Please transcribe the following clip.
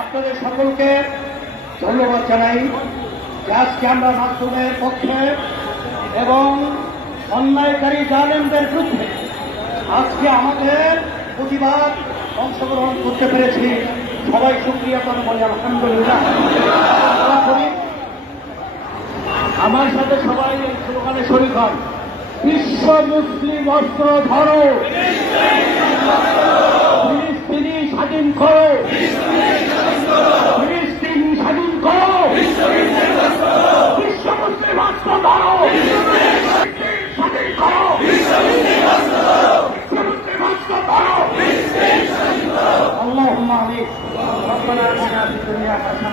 আপনাদের সকলকে ধন্যবাদ জানাই। আজকে আমরা মাধ্যমের পক্ষে এবং অন্যায়কারী জালেমদের বিরুদ্ধে আজকে আমাদের প্রতিবাদ অংশগ্রহণ করতে পেরেছি। সবাই সুক্রিয়া করে বলে আলহামদুলিল্লাহ। আমার সাথে সবাই এই শরীর হন বিশ্ব মুসলিম অস্ত্র ধরো ফিলিস্তিনি স্বাধীন করো ফিলিস্তিন স্বাধীন করো বিশ্ব মুসলিম অস্ত্র ধরো স্বাধীন করো বিশ্ব মুসলিম অস্ত্র ধরো اللهم عليك ربنا اتنا في الدنيا حسنه